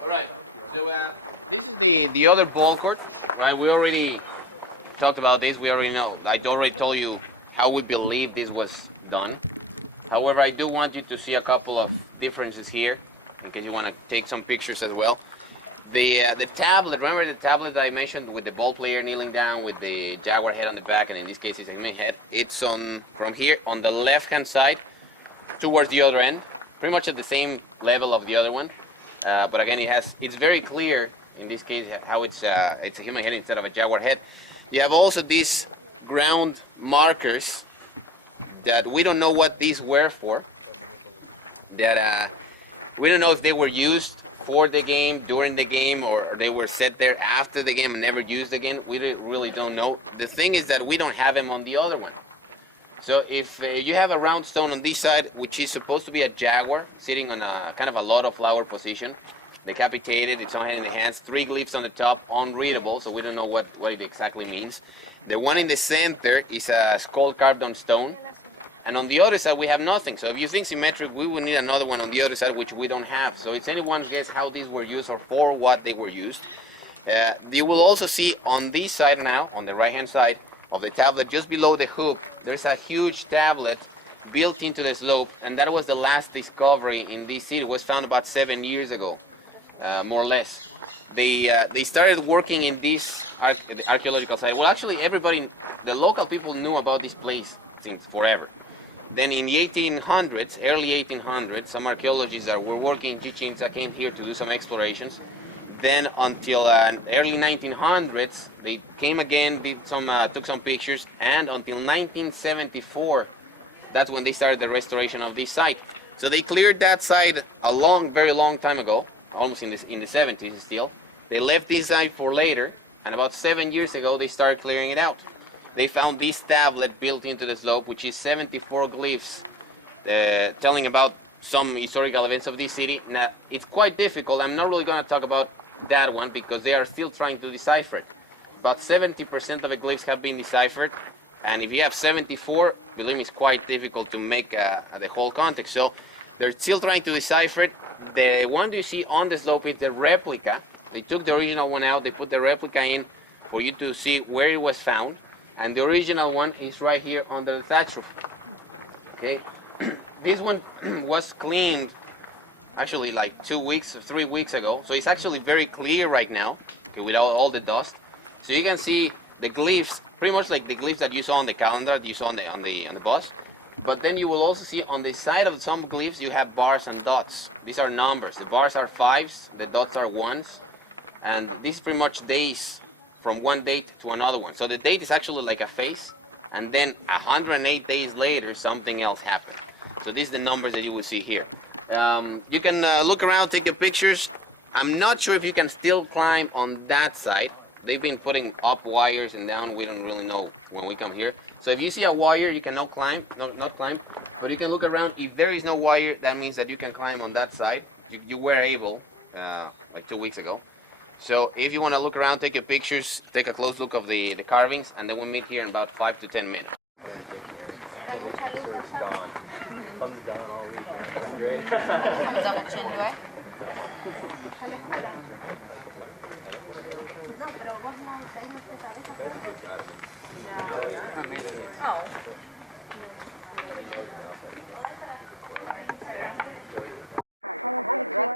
All right. So this is the other ball court, right? We already talked about this. We already know. I already told you how we believe this was done. However, I do want you to see a couple of differences here, in case you want to take some pictures as well. The tablet, remember the tablet that I mentioned with the ball player kneeling down with the jaguar head on the back, and in this case it's a human head. It's on from here on the left-hand side towards the other end, pretty much at the same level of the other one. But again, it's very clear in this case how it's a human head instead of a jaguar head. You have also these ground markers that we don't know what these were for. That we don't know if they were used for the game, during the game, or they were set there after the game and never used again. We really don't know. The thing is that we don't have them on the other one. So if you have a round stone on this side, which is supposed to be a jaguar, sitting on a kind of a lot of flower position, decapitated, its own head in the hands, 3 glyphs on the top, unreadable, so we don't know what it exactly means. The one in the center is a skull carved on stone. And on the other side, we have nothing. So if you think symmetric, we would need another one on the other side, which we don't have. So it's anyone's guess how these were used or for what they were used. You will also see on this side now, on the right-hand side of the tablet, just below the hoop, there's a huge tablet built into the slope, and that was the last discovery in this city. It was found about 7 years ago, more or less. They started working in this archaeological site. Well, actually, everybody, the local people knew about this place since forever. Then in the 1800s, early 1800s, some archaeologists that were working in Chichen Itza came here to do some explorations. Then until early 1900s, they came again, took some pictures, and until 1974, that's when they started the restoration of this site. So they cleared that site a very long time ago, almost in the 70s still. They left this site for later, and about 7 years ago, they started clearing it out. They found this tablet built into the slope, which is 74 glyphs, telling about some historical events of this city. Now, it's quite difficult. I'm not really going to talk about that one because they are still trying to decipher it. About 70% of the glyphs have been deciphered, and if you have 74, believe me, it's quite difficult to make the whole context. So they're still trying to decipher it. The one you see on the slope is the replica. They took the original one out, they put the replica in for you to see where it was found. And the original one is right here under the thatch roof. Okay, this one was cleaned actually like 2 weeks or 3 weeks ago, so it's actually very clear right now. Okay, without all the dust, so you can see the glyphs, pretty much like the glyphs that you saw on the calendar, that you saw on the bus. But then you will also see on the side of some glyphs you have bars and dots. These are numbers. The bars are 5s, the dots are 1s, and this is pretty much days. From one date to another one. So the date is actually like a face, and then 108 days later, something else happened. So these are the numbers that you will see here. You can look around, take your pictures. I'm not sure if you can still climb on that side. They've been putting up wires and down. We don't really know when we come here. So if you see a wire, you cannot climb, not climb, but you can look around. If there is no wire, that means that you can climb on that side. You were able, like 2 weeks ago. So if you want to look around, take your pictures, take a close look of the carvings, and then we'll meet here in about 5 to 10 minutes. Comes down all week. That's great. Comes on the chin, do I? Oh.